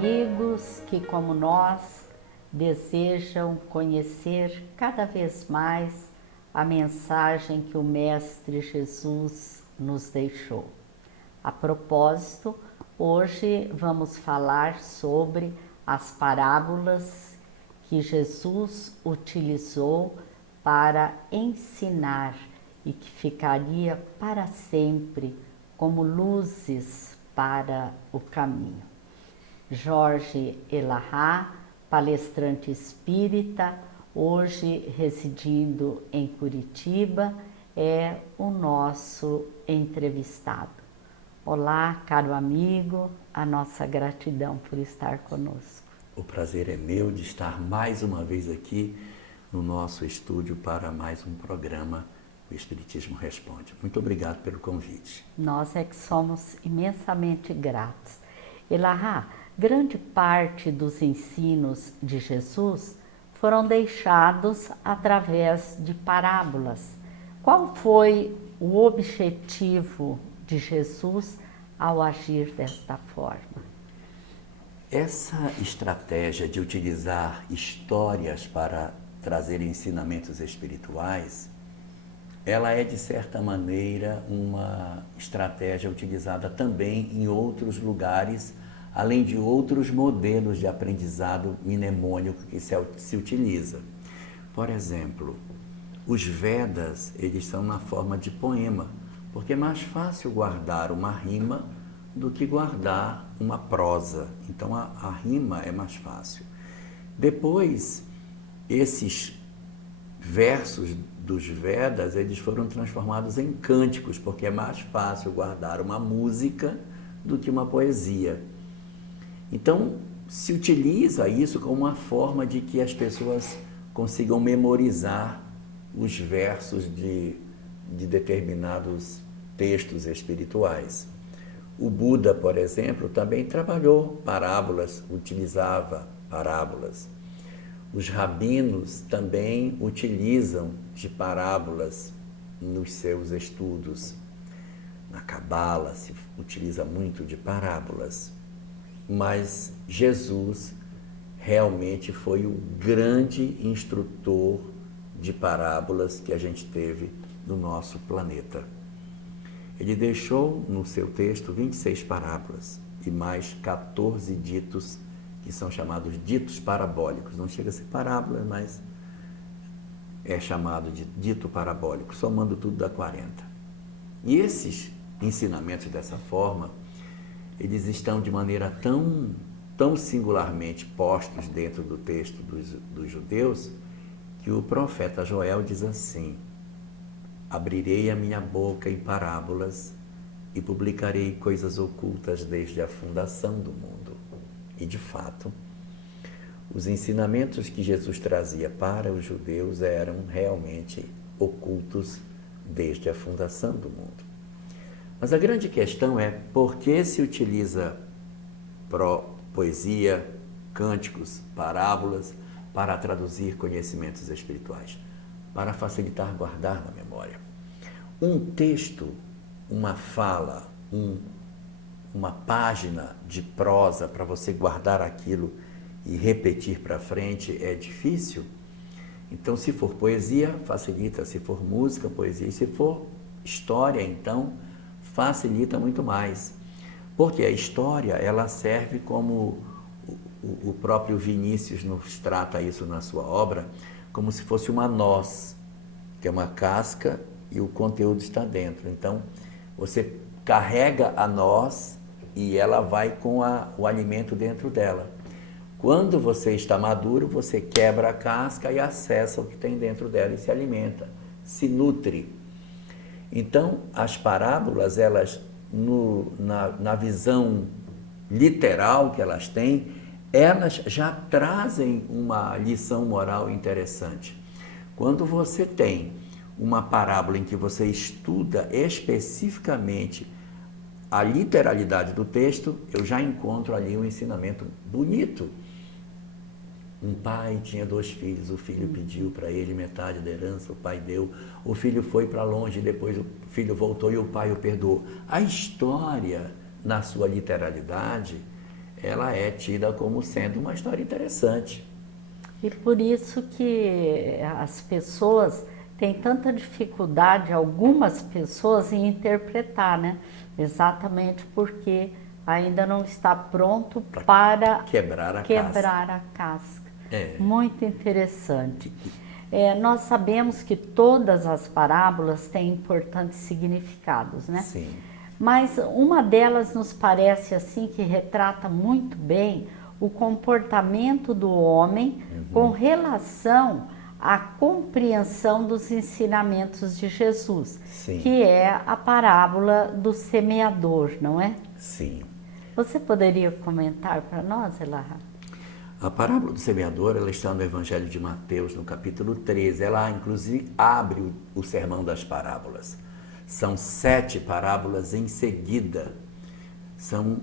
amigos que, como nós, desejam conhecer cada vez mais a mensagem que o Mestre Jesus nos deixou. A propósito, hoje vamos falar sobre as parábolas que Jesus utilizou para ensinar e que ficaria para sempre como luzes para o caminho. Jorge Elahá, palestrante espírita, hoje residindo em Curitiba, é o nosso entrevistado. Olá, caro amigo, a nossa gratidão por estar conosco. O prazer é meu de estar mais uma vez aqui no nosso estúdio para mais um programa O Espiritismo Responde. Muito obrigado pelo convite. Nós é que somos imensamente gratos. Elahá, grande parte dos ensinos de Jesus foram deixados através de parábolas. Qual foi o objetivo de Jesus ao agir desta forma? Essa estratégia de utilizar histórias para trazer ensinamentos espirituais, ela é, de certa maneira, uma estratégia utilizada também em outros lugares, além de outros modelos de aprendizado mnemônico que se utiliza. Por exemplo, os Vedas, eles são na forma de poema, porque é mais fácil guardar uma rima do que guardar uma prosa. Então, a rima é mais fácil. Depois, esses versos dos Vedas, eles foram transformados em cânticos, porque é mais fácil guardar uma música do que uma poesia. Então, se utiliza isso como uma forma de que as pessoas consigam memorizar os versos de determinados textos espirituais. O Buda, por exemplo, também trabalhou parábolas, utilizava parábolas. Os rabinos também utilizam de parábolas nos seus estudos. Na Cabala se utiliza muito de parábolas. Mas Jesus realmente foi o grande instrutor de parábolas que a gente teve no nosso planeta. Ele deixou no seu texto 26 parábolas e mais 14 ditos que são chamados ditos parabólicos. Não chega a ser parábola, mas é chamado de dito parabólico, somando tudo dá 40. E esses ensinamentos dessa forma, eles estão de maneira tão singularmente postos dentro do texto dos judeus, que o profeta Joel diz assim: abrirei a minha boca em parábolas e publicarei coisas ocultas desde a fundação do mundo. E, de fato, os ensinamentos que Jesus trazia para os judeus eram realmente ocultos desde a fundação do mundo. Mas a grande questão é por que se utiliza poesia, cânticos, parábolas para traduzir conhecimentos espirituais? Para facilitar guardar na memória. Um texto, uma fala, uma página de prosa para você guardar aquilo e repetir para frente é difícil. Então, se for poesia, facilita. Se for música, poesia. E se for história, então, facilita muito mais. Porque a história, ela serve como o próprio Vinícius nos trata isso na sua obra, como se fosse uma noz, que é uma casca e o conteúdo está dentro. Então, você carrega a noz e ela vai com o alimento dentro dela. Quando você está maduro, você quebra a casca e acessa o que tem dentro dela e se alimenta, se nutre. Então, as parábolas, elas, na visão literal que elas têm, elas já trazem uma lição moral interessante. Quando você tem uma parábola em que você estuda especificamente a literalidade do texto, eu já encontro ali um ensinamento bonito. Um pai tinha 2 filhos, o filho pediu para ele metade da herança, o pai deu, o filho foi para longe, depois o filho voltou e o pai o perdoou. A história, na sua literalidade, ela é tida como sendo uma história interessante. E por isso que as pessoas têm tanta dificuldade, algumas pessoas, em interpretar, né? Exatamente porque ainda não está pronto para quebrar a casca. É. Muito interessante. Nós sabemos que todas as parábolas têm importantes significados, né? Sim. Mas uma delas nos parece assim que retrata muito bem o comportamento do homem com relação à compreensão dos ensinamentos de Jesus, Sim. que é a parábola do semeador, não é? Sim. Você poderia comentar para nós, Elahá? A parábola do semeador, ela está no Evangelho de Mateus, no capítulo 13. Ela, inclusive, abre o sermão das parábolas. São 7 parábolas em seguida. São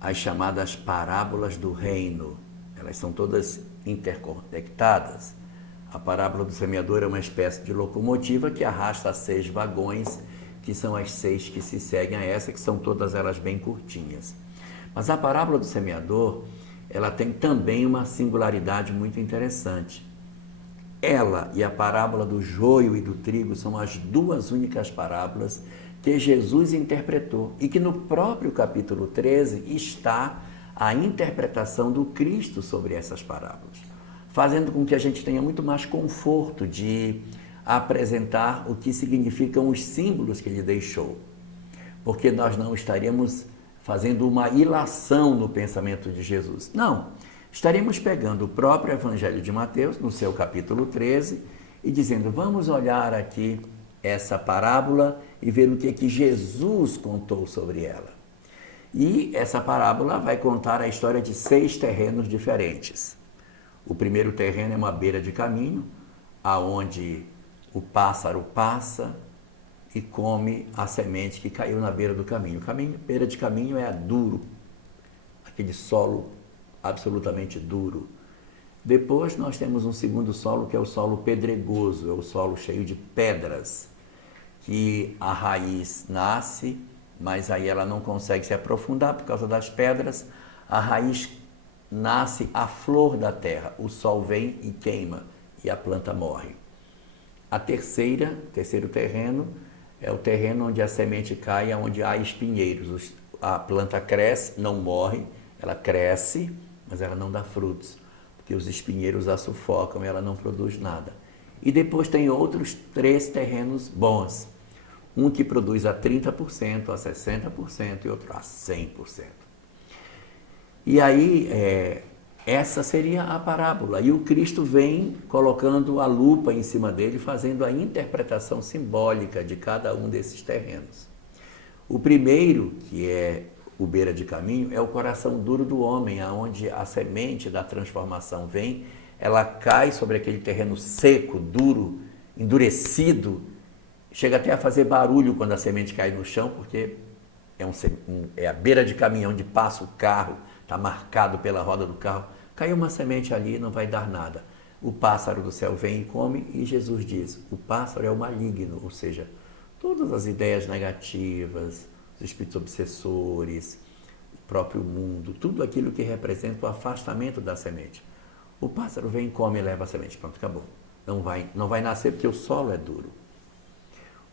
as chamadas parábolas do reino. Elas são todas interconectadas. A parábola do semeador é uma espécie de locomotiva que arrasta 6 vagões, que são as 6 que se seguem a essa, que são todas elas bem curtinhas. Mas a parábola do semeador, ela tem também uma singularidade muito interessante. Ela e a parábola do joio e do trigo são as 2 únicas parábolas que Jesus interpretou e que no próprio capítulo 13 está a interpretação do Cristo sobre essas parábolas, fazendo com que a gente tenha muito mais conforto de apresentar o que significam os símbolos que ele deixou, porque nós não estaríamos fazendo uma ilação no pensamento de Jesus. Não, estaríamos pegando o próprio Evangelho de Mateus, no seu capítulo 13, e dizendo, vamos olhar aqui essa parábola e ver o que Jesus contou sobre ela. E essa parábola vai contar a história de 6 terrenos diferentes. O primeiro terreno é uma beira de caminho, aonde o pássaro passa e come a semente que caiu na beira do caminho. Beira de caminho é duro, aquele solo absolutamente duro. Depois nós temos um segundo solo, que é o solo pedregoso, é o solo cheio de pedras, que a raiz nasce, mas aí ela não consegue se aprofundar por causa das pedras. A raiz nasce à flor da terra, o sol vem e queima e a planta morre. Terceiro terreno é o terreno onde a semente cai, onde há espinheiros. A planta cresce, não morre, ela cresce, mas ela não dá frutos, porque os espinheiros a sufocam e ela não produz nada. E depois tem outros 3 terrenos bons, um que produz a 30%, a 60% e outro a 100%. E aí, essa seria a parábola. E o Cristo vem colocando a lupa em cima dele, fazendo a interpretação simbólica de cada um desses terrenos. O primeiro, que é o beira de caminho, é o coração duro do homem, aonde a semente da transformação vem, ela cai sobre aquele terreno seco, duro, endurecido, chega até a fazer barulho quando a semente cai no chão, porque é a beira de caminho onde passa o carro, está marcado pela roda do carro. Caiu uma semente ali, não vai dar nada. O pássaro do céu vem e come, e Jesus diz, o pássaro é o maligno, ou seja, todas as ideias negativas, os espíritos obsessores, o próprio mundo, tudo aquilo que representa o afastamento da semente. O pássaro vem e come e leva a semente, pronto, acabou. Não vai nascer porque o solo é duro.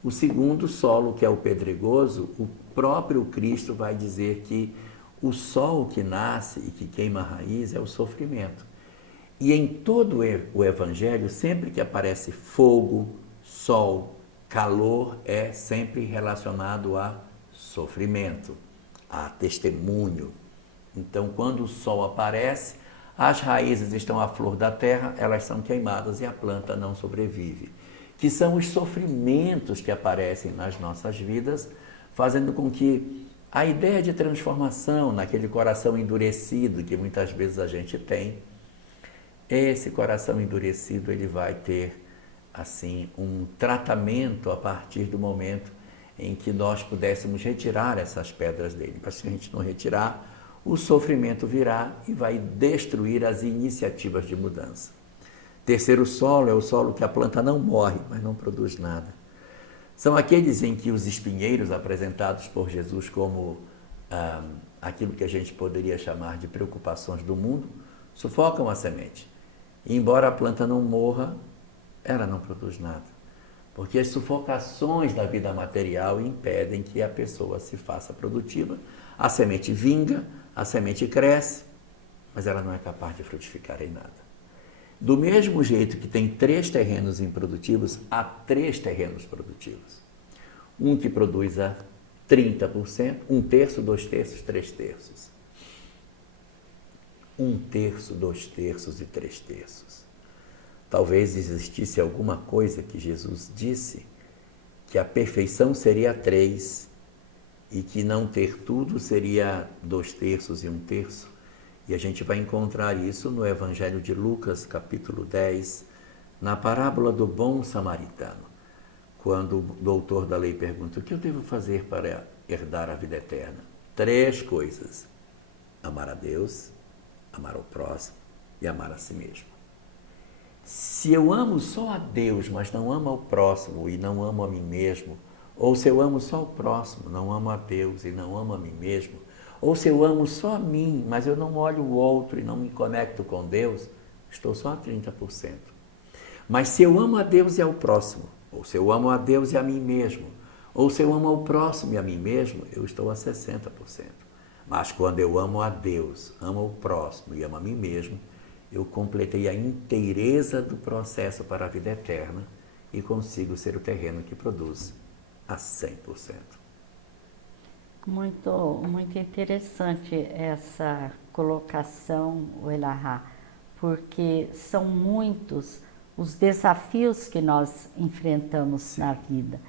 O segundo solo, que é o pedregoso, o próprio Cristo vai dizer que o sol que nasce e que queima a raiz é o sofrimento. E em todo o Evangelho, sempre que aparece fogo, sol, calor, é sempre relacionado a sofrimento, a testemunho. Então, quando o sol aparece, as raízes estão à flor da terra, elas são queimadas e a planta não sobrevive. Que são os sofrimentos que aparecem nas nossas vidas, fazendo com que a ideia de transformação naquele coração endurecido que muitas vezes a gente tem, esse coração endurecido ele vai ter assim um tratamento a partir do momento em que nós pudéssemos retirar essas pedras dele. Mas se a gente não retirar, o sofrimento virá e vai destruir as iniciativas de mudança. Terceiro solo é o solo que a planta não morre, mas não produz nada. São aqueles em que os espinheiros apresentados por Jesus como aquilo que a gente poderia chamar de preocupações do mundo, sufocam a semente. E embora a planta não morra, ela não produz nada. Porque as sufocações da vida material impedem que a pessoa se faça produtiva. A semente vinga, a semente cresce, mas ela não é capaz de frutificar em nada. Do mesmo jeito que tem 3 terrenos improdutivos, há 3 terrenos produtivos. Um que produz a 30%, 1/3, 2/3, 3/3. 1/3, 2/3 e 3/3. Talvez existisse alguma coisa que Jesus disse que a perfeição seria 3 e que não ter tudo seria 2/3 e 1/3. E a gente vai encontrar isso no Evangelho de Lucas, capítulo 10, na parábola do bom samaritano, quando o doutor da lei pergunta: o que eu devo fazer para herdar a vida eterna? 3 coisas: amar a Deus, amar ao próximo e amar a si mesmo. Se eu amo só a Deus, mas não amo ao próximo e não amo a mim mesmo, ou se eu amo só o próximo, não amo a Deus e não amo a mim mesmo, ou se eu amo só a mim, mas eu não olho o outro e não me conecto com Deus, estou só a 30%. Mas se eu amo a Deus e ao próximo, ou se eu amo a Deus e a mim mesmo, ou se eu amo ao próximo e a mim mesmo, eu estou a 60%. Mas quando eu amo a Deus, amo o próximo e amo a mim mesmo, eu completei a inteireza do processo para a vida eterna e consigo ser o terreno que produz a 100%. Muito interessante essa colocação, Elahá, porque são muitos os desafios que nós enfrentamos Sim. na vida.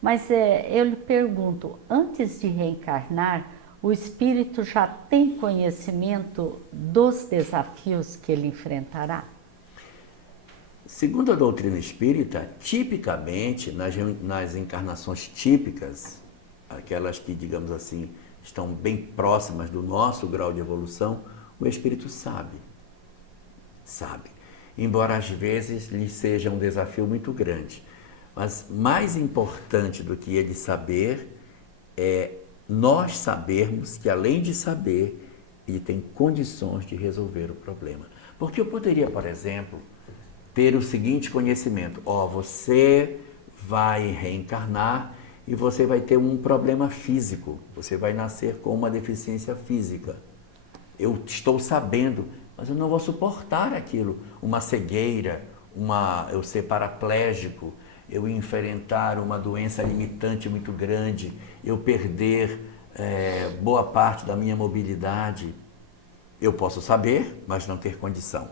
Mas eu lhe pergunto, antes de reencarnar, o espírito já tem conhecimento dos desafios que ele enfrentará? Segundo a doutrina espírita, tipicamente, nas encarnações típicas, aquelas que, digamos assim, estão bem próximas do nosso grau de evolução, o espírito sabe. Sabe. Embora às vezes lhe seja um desafio muito grande. Mas mais importante do que ele saber é nós sabermos que, além de saber, ele tem condições de resolver o problema. Porque eu poderia, por exemplo, ter o seguinte conhecimento: você vai reencarnar e você vai ter um problema físico, você vai nascer com uma deficiência física. Eu estou sabendo, mas eu não vou suportar aquilo, uma cegueira, eu ser paraplégico, eu enfrentar uma doença limitante muito grande, eu perder boa parte da minha mobilidade. Eu posso saber, mas não ter condição.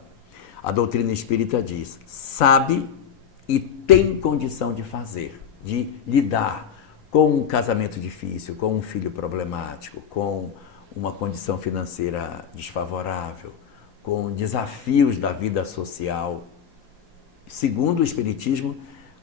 A doutrina espírita diz: sabe e tem condição de fazer, de lidar com um casamento difícil, com um filho problemático, com uma condição financeira desfavorável, com desafios da vida social. Segundo o Espiritismo,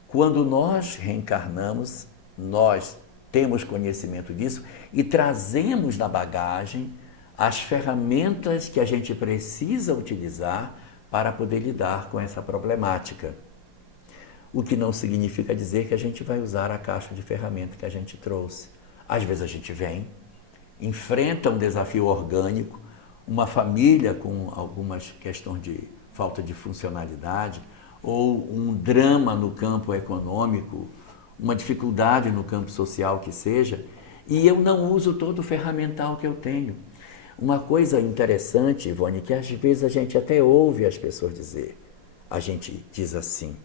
quando nós reencarnamos, nós temos conhecimento disso e trazemos na bagagem as ferramentas que a gente precisa utilizar para poder lidar com essa problemática. O que não significa dizer que a gente vai usar a caixa de ferramentas que a gente trouxe. Às vezes a gente vem, enfrenta um desafio orgânico, uma família com algumas questões de falta de funcionalidade, ou um drama no campo econômico, uma dificuldade no campo social que seja, e eu não uso todo o ferramental que eu tenho. Uma coisa interessante, Ivone, que às vezes a gente até ouve as pessoas dizer, a gente diz assim: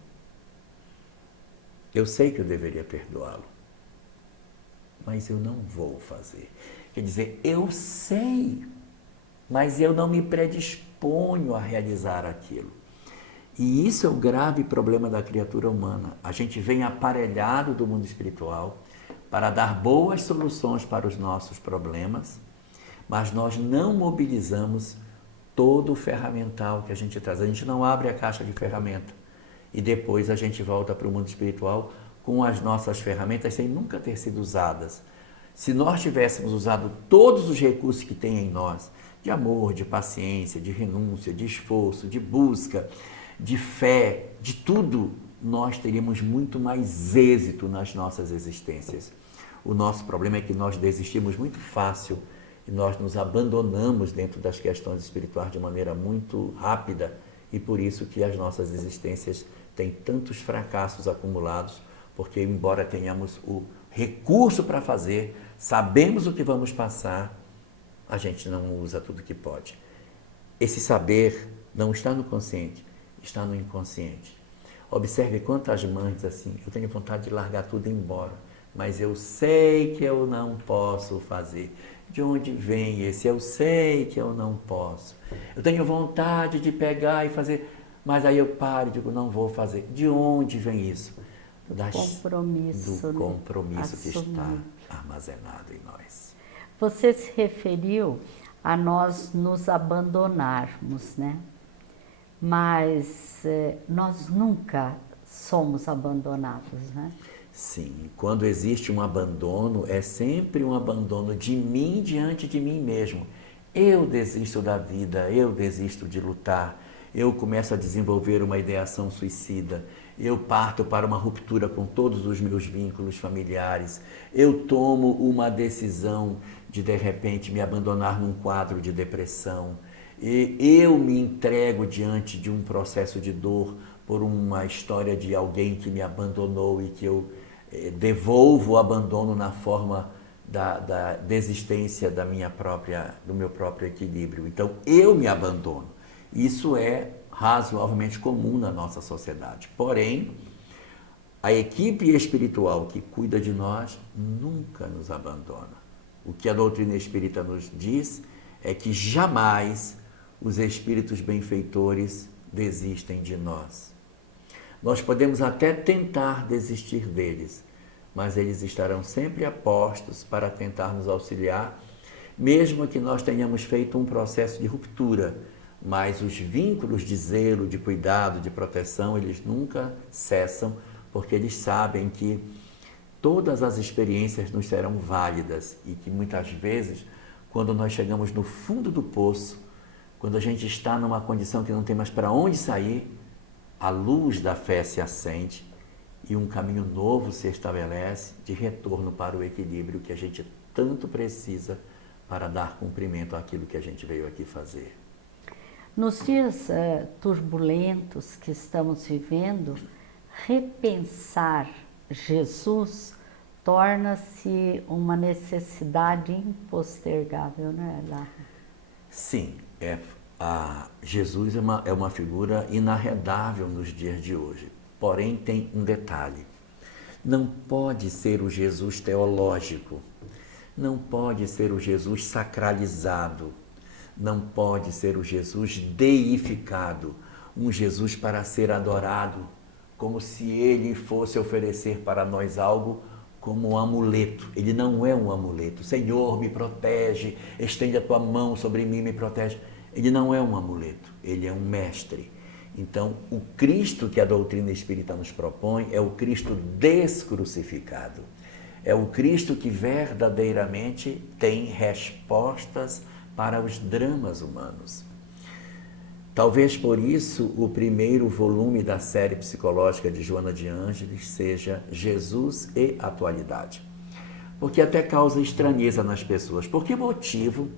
eu sei que eu deveria perdoá-lo, mas eu não vou fazer. Quer dizer, eu sei, mas eu não me predisponho a realizar aquilo. E isso é o grave problema da criatura humana. A gente vem aparelhado do mundo espiritual para dar boas soluções para os nossos problemas, mas nós não mobilizamos todo o ferramental que a gente traz. A gente não abre a caixa de ferramenta e depois a gente volta para o mundo espiritual com as nossas ferramentas sem nunca ter sido usadas. Se nós tivéssemos usado todos os recursos que tem em nós, de amor, de paciência, de renúncia, de esforço, de busca, de fé, de tudo, nós teríamos muito mais êxito nas nossas existências. O nosso problema é que nós desistimos muito fácil e nós nos abandonamos dentro das questões espirituais de maneira muito rápida, e por isso que as nossas existências têm tantos fracassos acumulados, porque embora tenhamos o recurso para fazer, sabemos o que vamos passar, a gente não usa tudo que pode. Esse saber não está no consciente, está no inconsciente. Observe quantas mães dizem assim, eu tenho vontade de largar tudo e ir embora, mas eu sei que eu não posso fazer. De onde vem esse eu sei que eu não posso? Eu tenho vontade de pegar e fazer, mas aí eu paro e digo, não vou fazer. De onde vem isso? Do compromisso, do compromisso que assumir. está armazenado em nós. Você se referiu a nós nos abandonarmos, né? Mas nós nunca somos abandonados, né? Sim, quando existe um abandono, é sempre um abandono de mim diante de mim mesmo. Eu desisto da vida, eu desisto de lutar, eu começo a desenvolver uma ideação suicida, eu parto para uma ruptura com todos os meus vínculos familiares, eu tomo uma decisão de repente me abandonar num quadro de depressão, e eu me entrego diante de um processo de dor por uma história de alguém que me abandonou e que eu devolvo o abandono na forma da desistência do meu próprio equilíbrio. Então, eu me abandono. Isso é razoavelmente comum na nossa sociedade. Porém, a equipe espiritual que cuida de nós nunca nos abandona. O que a doutrina espírita nos diz é que jamais os espíritos benfeitores desistem de nós. Nós podemos até tentar desistir deles, mas eles estarão sempre a postos para tentar nos auxiliar, mesmo que nós tenhamos feito um processo de ruptura, mas os vínculos de zelo, de cuidado, de proteção, eles nunca cessam, porque eles sabem que todas as experiências nos serão válidas e que muitas vezes, quando nós chegamos no fundo do poço, quando a gente está numa condição que não tem mais para onde sair, a luz da fé se acende e um caminho novo se estabelece de retorno para o equilíbrio que a gente tanto precisa para dar cumprimento àquilo que a gente veio aqui fazer. Nos dias turbulentos que estamos vivendo, repensar Jesus torna-se uma necessidade impostergável, né, Lara? Sim, Jesus é uma figura inarredável nos dias de hoje. Porém, tem um detalhe. Não pode ser o Jesus teológico, não pode ser o Jesus sacralizado, não pode ser o Jesus deificado, um Jesus para ser adorado, como se ele fosse oferecer para nós algo como um amuleto. Ele não é um amuleto. Senhor, me protege, estende a tua mão sobre mim, me protege. Ele não é um amuleto, ele é um mestre. Então, o Cristo que a doutrina espírita nos propõe é o Cristo descrucificado. É o Cristo que verdadeiramente tem respostas para os dramas humanos. Talvez por isso o primeiro volume da série psicológica de Joana de Ângeles seja Jesus e Atualidade. Porque até causa estranheza nas pessoas. Por que motivo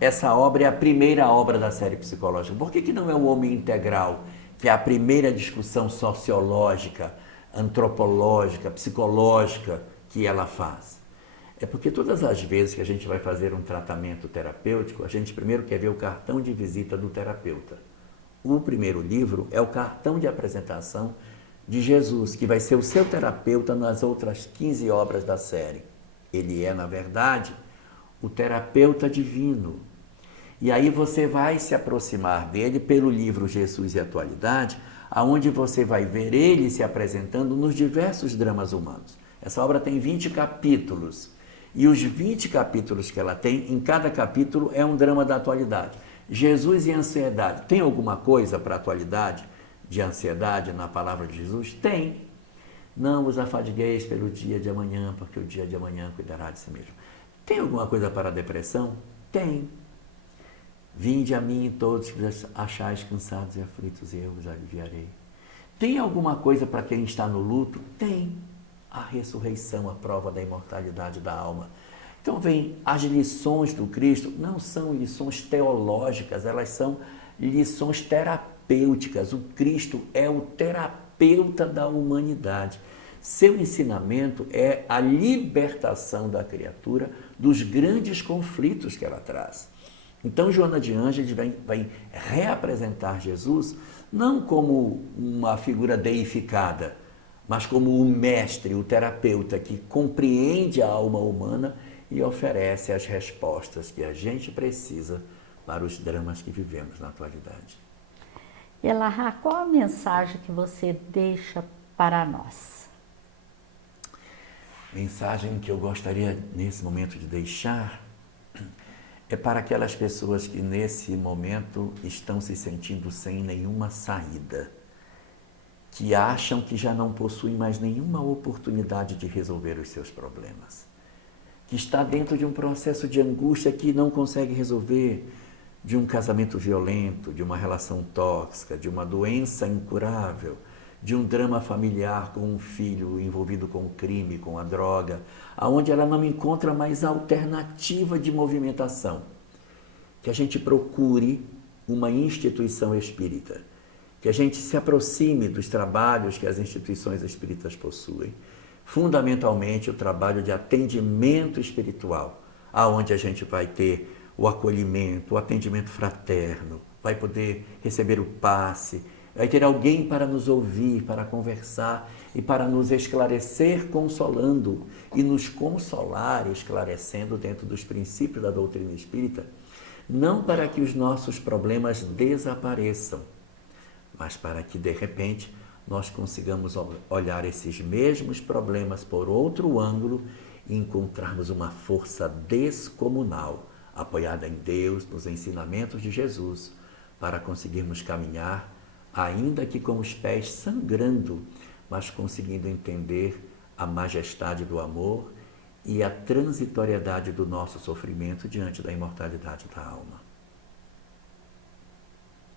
essa obra é a primeira obra da série psicológica? Por que não é o Homem Integral, que é a primeira discussão sociológica, antropológica, psicológica que ela faz? É porque todas as vezes que a gente vai fazer um tratamento terapêutico, a gente primeiro quer ver o cartão de visita do terapeuta. O primeiro livro é o cartão de apresentação de Jesus, que vai ser o seu terapeuta nas outras 15 obras da série. Ele é, na verdade, o terapeuta divino. E aí você vai se aproximar dele pelo livro Jesus e Atualidade, aonde você vai ver ele se apresentando nos diversos dramas humanos. Essa obra tem 20 capítulos. E os 20 capítulos que ela tem, em cada capítulo é um drama da atualidade. Jesus e ansiedade. Tem alguma coisa para a atualidade de ansiedade na palavra de Jesus? Tem. Não vos afadigueis pelo dia de amanhã, porque o dia de amanhã cuidará de si mesmo. Tem alguma coisa para a depressão? Tem. Vinde a mim todos que achais cansados e aflitos, e eu vos aliviarei. Tem alguma coisa para quem está no luto? Tem. A ressurreição, a prova da imortalidade da alma. Então, vem, as lições do Cristo não são lições teológicas, elas são lições terapêuticas. O Cristo é o terapeuta da humanidade. Seu ensinamento é a libertação da criatura dos grandes conflitos que ela traz. Então, Joana de Ângeles vai reapresentar Jesus não como uma figura deificada, mas como o mestre, o terapeuta que compreende a alma humana e oferece as respostas que a gente precisa para os dramas que vivemos na atualidade. Elahá, qual a mensagem que você deixa para nós? Mensagem que eu gostaria nesse momento de deixar é para aquelas pessoas que nesse momento estão se sentindo sem nenhuma saída, que acham que já não possuem mais nenhuma oportunidade de resolver os seus problemas, que está dentro de um processo de angústia que não consegue resolver, de um casamento violento, de uma relação tóxica, de uma doença incurável, de um drama familiar com um filho envolvido com o crime, com a droga, aonde ela não encontra mais alternativa de movimentação. Que a gente procure uma instituição espírita, que a gente se aproxime dos trabalhos que as instituições espíritas possuem, fundamentalmente o trabalho de atendimento espiritual, aonde a gente vai ter o acolhimento, o atendimento fraterno, vai poder receber o passe, vai ter alguém para nos ouvir, para conversar e para nos esclarecer consolando e nos consolar esclarecendo dentro dos princípios da doutrina espírita, não para que os nossos problemas desapareçam, mas para que de repente nós consigamos olhar esses mesmos problemas por outro ângulo e encontrarmos uma força descomunal, apoiada em Deus, nos ensinamentos de Jesus, para conseguirmos caminhar, ainda que com os pés sangrando, mas conseguindo entender a majestade do amor e a transitoriedade do nosso sofrimento diante da imortalidade da alma.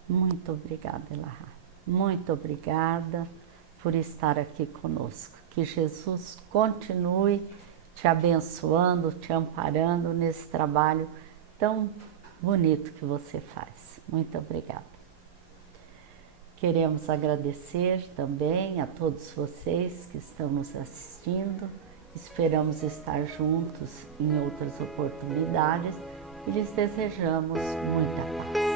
Muito obrigada, Elahá. Muito obrigada por estar aqui conosco. Que Jesus continue te abençoando, te amparando nesse trabalho tão bonito que você faz. Muito obrigada. Queremos agradecer também a todos vocês que estão nos assistindo. Esperamos estar juntos em outras oportunidades e lhes desejamos muita paz.